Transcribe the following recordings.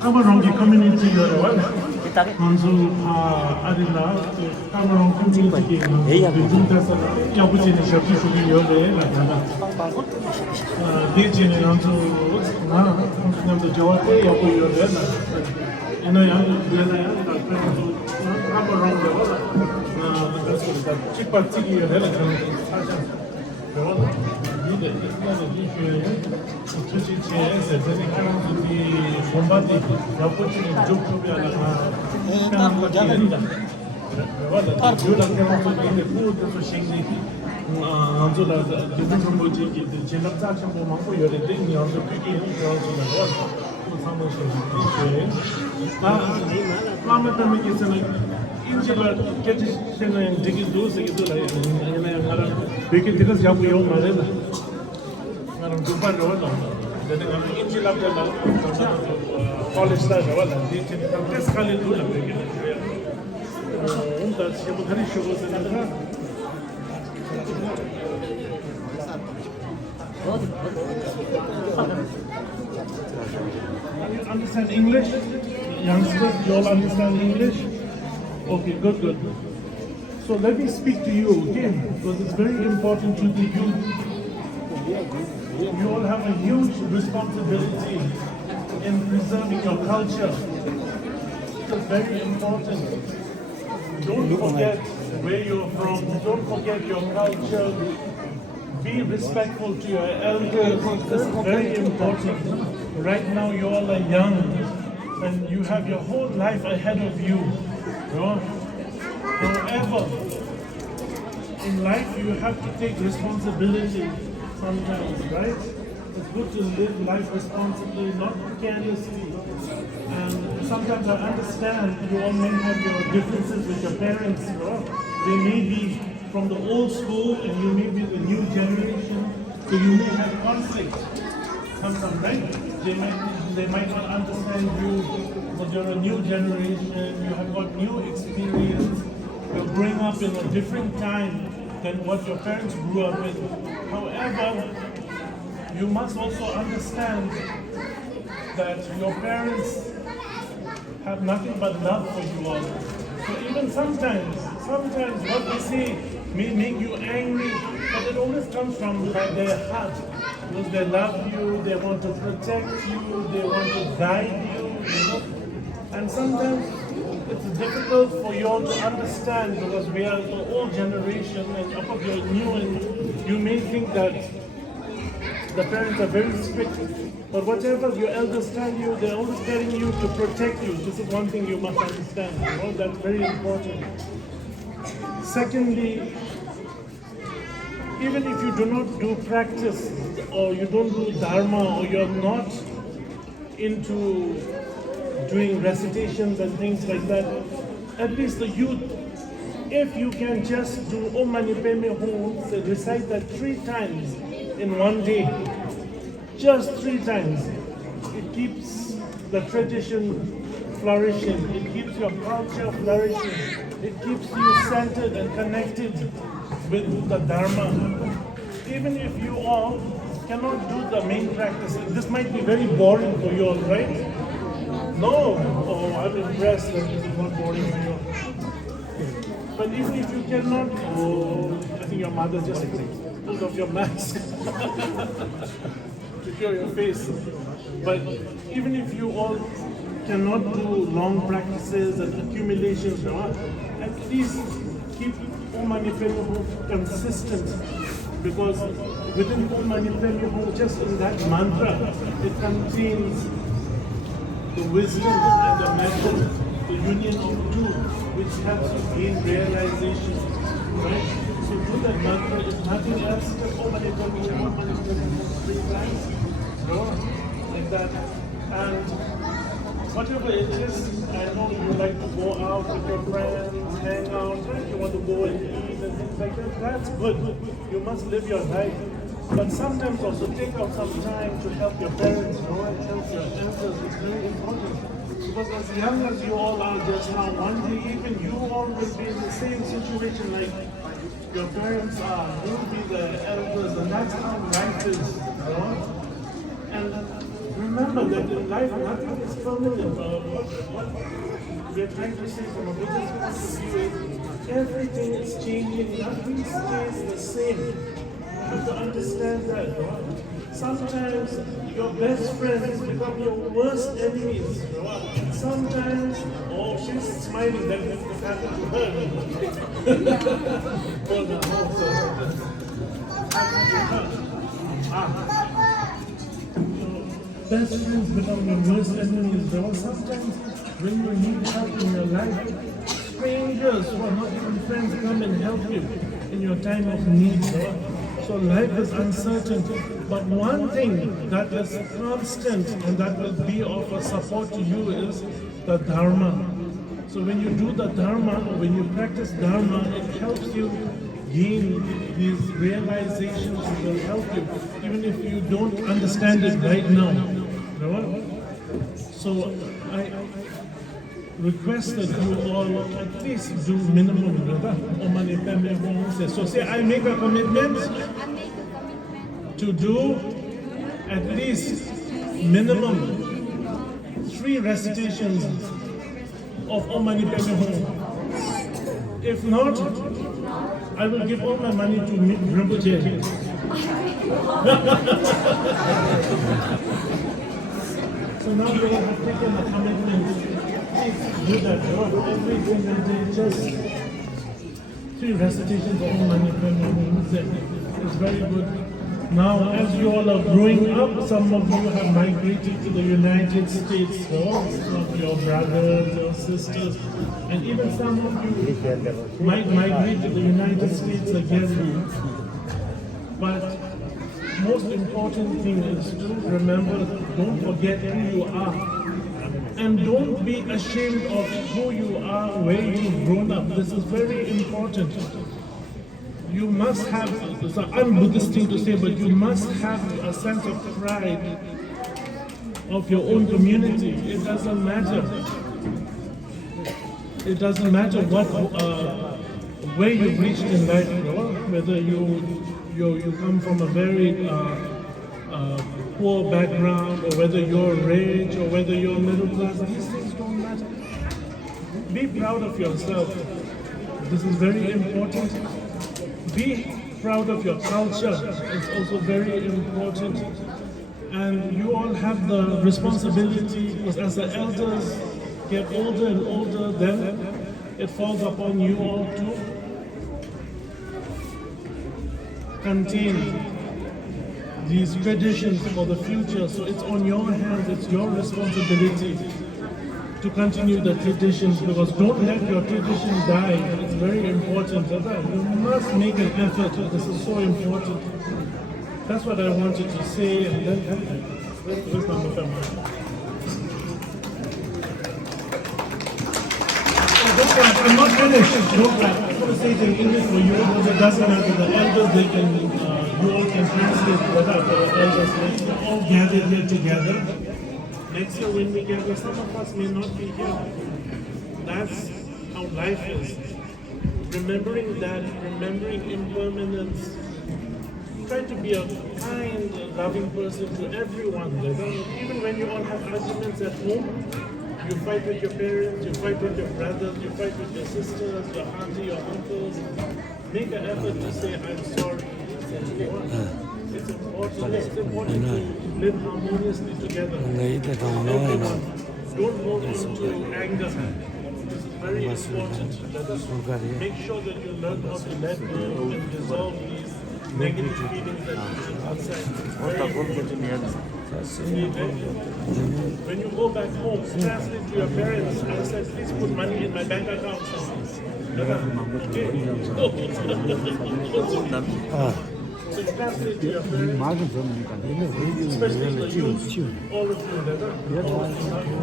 Karmarong community Manzu Adila, Karmarong community, Kyabje Dungsey Namgyal Dawa Understand English? Youngsters, you all understand English? Okay, good. So let me speak to you again, because it's very important to the youth. You all have a huge responsibility in preserving your culture. It's very important. Don't forget where you're from. Don't forget your culture. be respectful to your elders. This is very important. Right now you all are young and you have your whole life ahead of you. However, in life you have to take responsibility sometimes, right? It's good to live life responsibly, not carelessly. And sometimes I understand you all may have your differences with your parents. They may be from the old school and you may be the new generation, so you may have conflict sometimes, right? They might not understand you, but you're a new generation, you have got new experience, you're growing up in a different time than what your parents grew up in. However, you must also understand that your parents have nothing but love for you all. So even sometimes what they say may make you angry, but it always comes from their heart. Because they love you, they want to protect you, they want to guide you, And sometimes it's difficult for you all to understand because we are the old generation and of course you're new and you may think that the parents are very strict. But whatever your elders tell you, they're always telling you to protect you. This is one thing you must understand. That's very important. Secondly, even if you do not do practice or you don't do dharma or you're not into doing recitations and things like that, at least the youth, if you can just do Om Mani Padme Hum, recite that 3 times in one day, just 3 times, it keeps the tradition flourishing, it keeps your culture flourishing, it keeps you centered and connected with the Dharma. Even if you all cannot do the main practice, this might be very boring for you all, right? No, oh, I'm impressed that this is not boring for you. But even if you cannot, I think your mother just pulled off your mask to show your face. But even if you all cannot do long practices and accumulations, at least keep Om Mani Padme Hum consistent, because within Om Mani Padme Hum, just in that mantra, it contains the wisdom and the method, the union of two, which helps you gain realization, right? So do that mantra, if nothing else, just Om Mani Padme Hum, Om Mani Padme Hum 3 times, like that. And whatever it is, I know you like to go out with your friends, hang out, right? You want to go and eat and things like that. That's good. You must live your life. But sometimes also take out some time to help your parents, and help your elders. It's very important. Because as young as you all are just now, one day even you all will be in the same situation like your parents are. You'll be the elders, and that's how life is. And remember that in life nothing is permanent. What we're trying to say from a Buddhist point of view is everything is changing, nothing stays the same. You have to understand that. Sometimes your best friends become your worst enemies. Sometimes, she's smiling, that this happened to her. Best friends become your worst enemies. Sometimes when you need help in your life, strangers who are not even friends come and help you in your time of need. So life is uncertain, but one thing that is constant and that will be of a support to you is the Dharma. So when you do the Dharma, or when you practice Dharma, it helps you gain these realizations. It will help you, even if you don't understand it right now. So I request that you all at least do minimum, Om Mani Padme Hum. So say, I make a commitment to do at least minimum 3 recitations of Om Mani Padme Hum. If not, I will give all my money to Rinpoche. So now you have taken a commitment. Do that every single day, just 3 recitations of Om Mani Padme Hum. It's very good. Now, as you all are growing up, some of you have migrated to the United States, so some of your brothers or sisters, and even some of you might migrate to the United States again. But most important thing is to remember, don't forget who you are. And don't be ashamed of who you are, where you've grown up. This is very important. You must have, it's an un-Buddhist thing to say, but you must have a sense of pride of your own community. It doesn't matter. It doesn't matter what, where you've reached in life, whether you come from a very poor background, or whether you're rich, or whether you're middle class. These things don't matter. Be proud of yourself. This is very important. Be proud of your culture. It's also very important. And you all have the responsibility, because as the elders get older and older, then it falls upon you all to contain these traditions for the future. So it's on your hands, it's your responsibility to continue the traditions, because don't let your tradition die. It's very important. You must make an effort. This is so important. That's what I wanted to say. And then, where's Mama Family? I'm not finished. Don't clap. I'm going to say it in English for you, because it doesn't matter. The elders, they can, you all can translate better for the elders. We're all gathered here together. Next year when we gather, some of us may not be here. That's how life is. Remembering that, remembering impermanence. Try to be a kind, loving person to everyone. Even when you all have arguments at home, you fight with your parents, you fight with your brothers, you fight with your sisters, your auntie, your uncles. Make an effort to say, I'm sorry. It's important to live harmoniously together. Everyone, don't go into anger. This is very important. Let us make sure that you learn how to let go and dissolve these negative feelings that you have inside. When you go back home, translate to your parents. I said, please put money in my bank account. So you translate to your parents, especially the youth, all of you,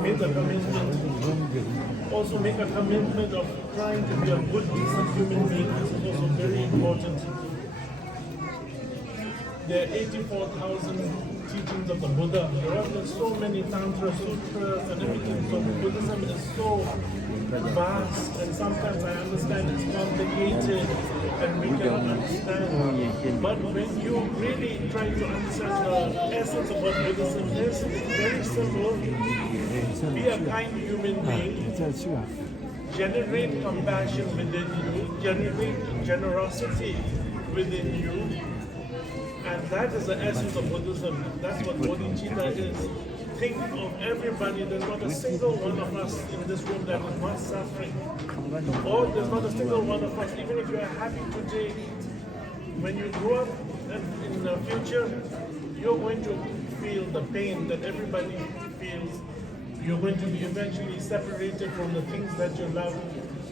make a commitment. Also make a commitment of trying to be a good, decent human being. This is also very important. There are 84,000 teachings of the Buddha. There's so many Tantra sutras and everything. So Buddhism is so vast, and sometimes I understand it's complicated and we cannot understand. But when you really try to understand the essence of what Buddhism is, it's very simple. Be a kind human being. Generate compassion within you. Generate generosity within you. And that is the essence of Buddhism. That's what bodhicitta is. Think of everybody. There's not a single one of us in this room that is not suffering. Or there's not a single one of us, even if you are happy today, when you grow up in the future, you're going to feel the pain that everybody feels. You're going to be eventually separated from the things that you love,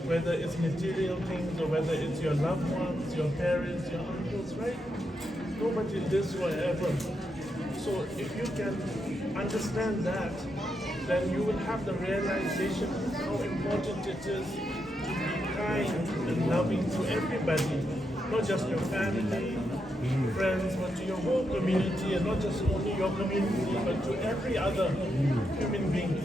whether it's material things or whether it's your loved ones, your parents, your uncles, right? Nobody lives forever. So if you can understand that, then you will have the realization how important it is to be kind and loving to everybody, not just your family, friends, but to your whole community, and not just only your community, but to every other human being.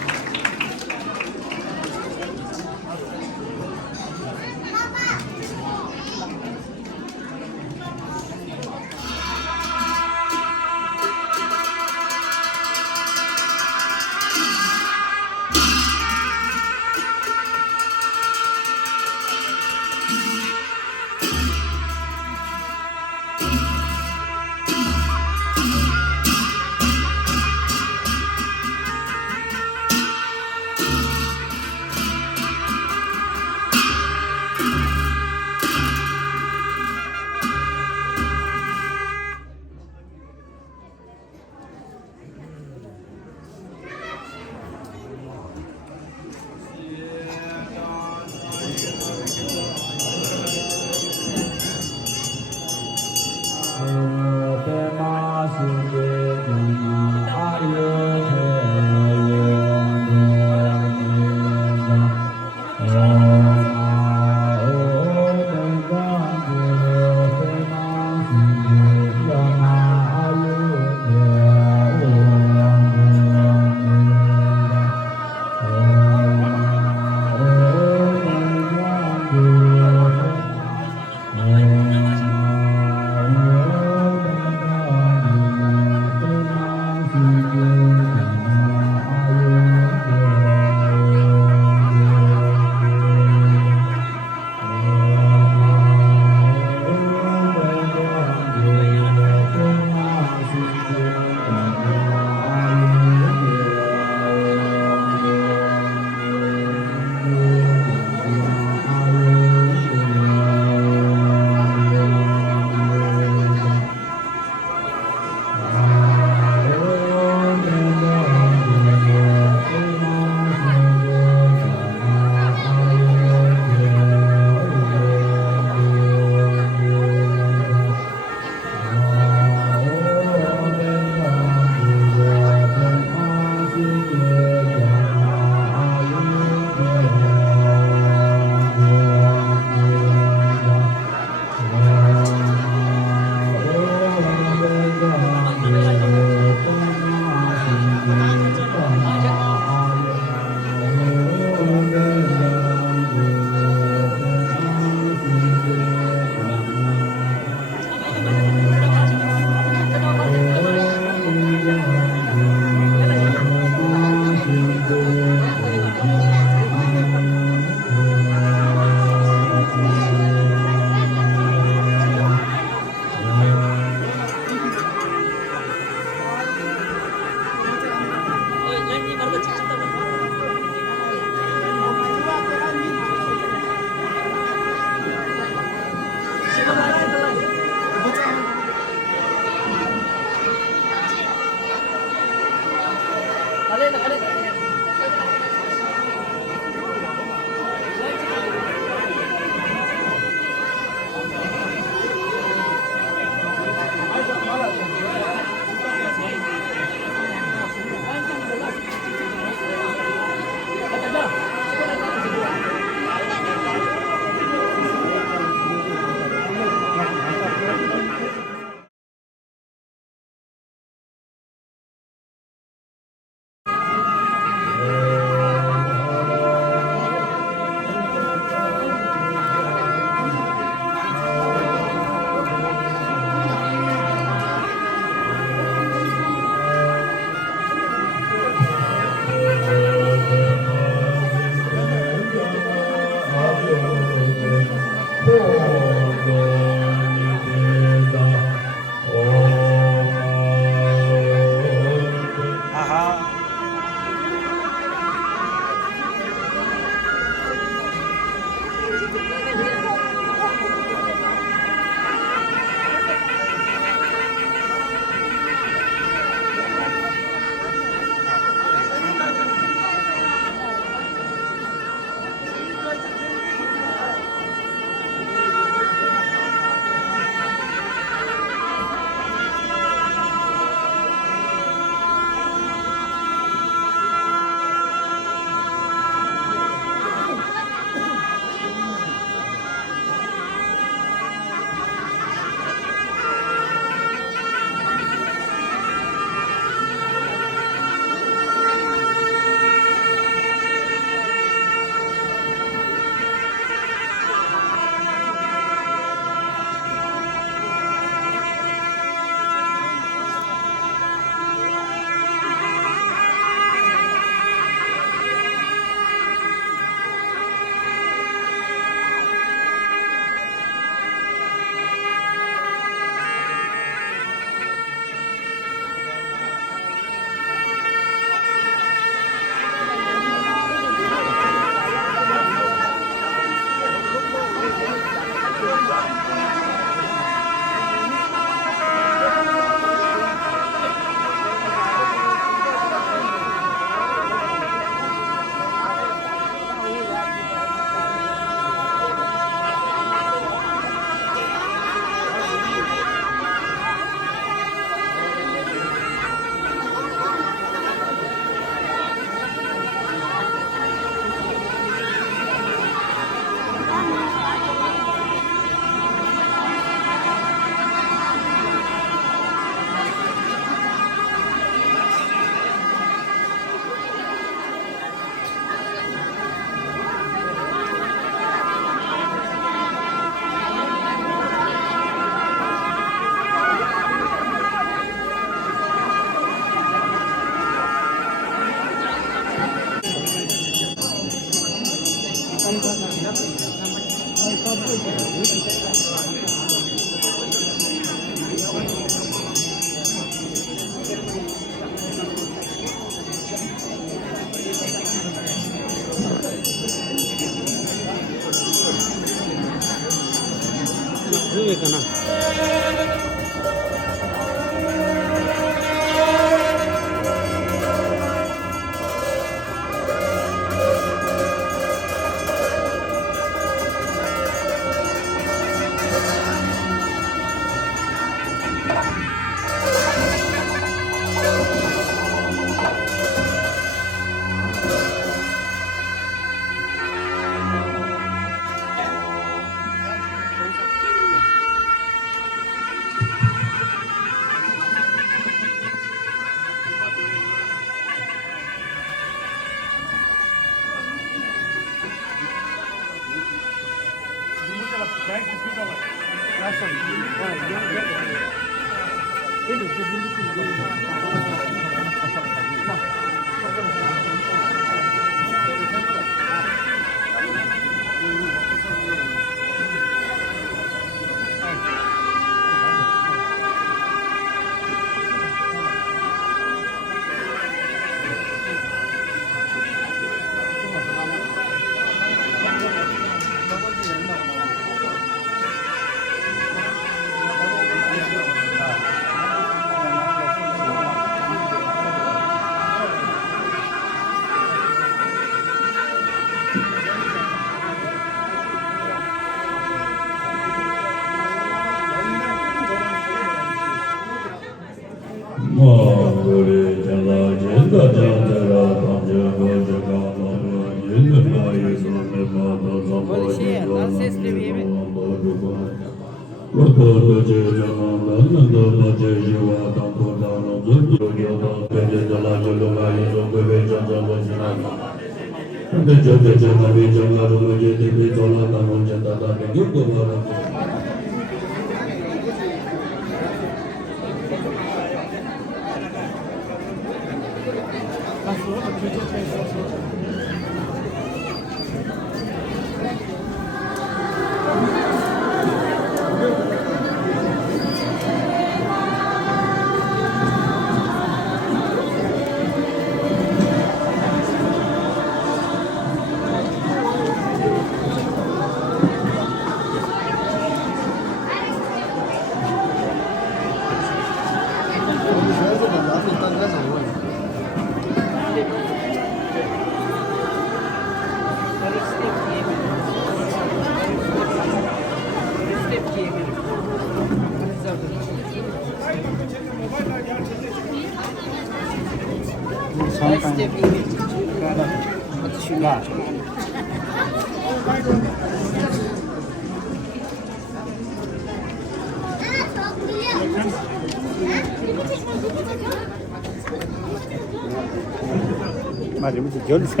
Mari mesti jual sih.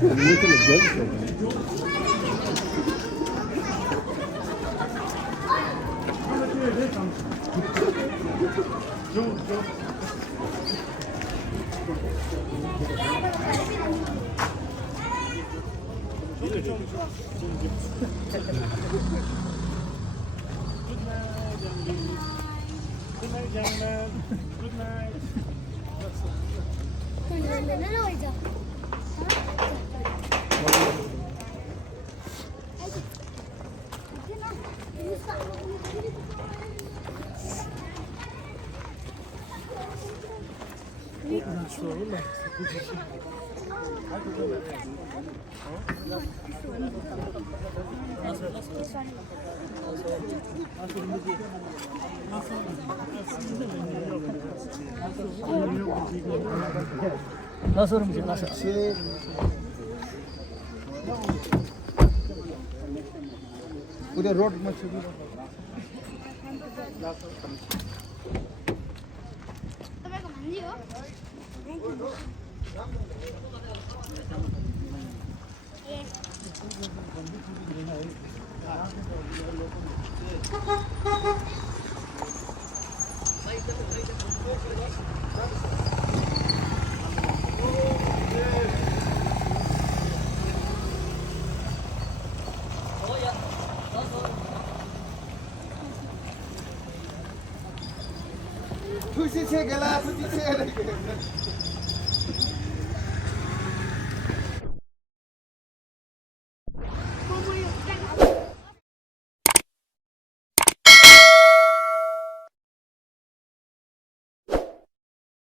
Ini tu jual sih. Nasıl mı? Nasıl? उधर road में खुशी से गला खुशी से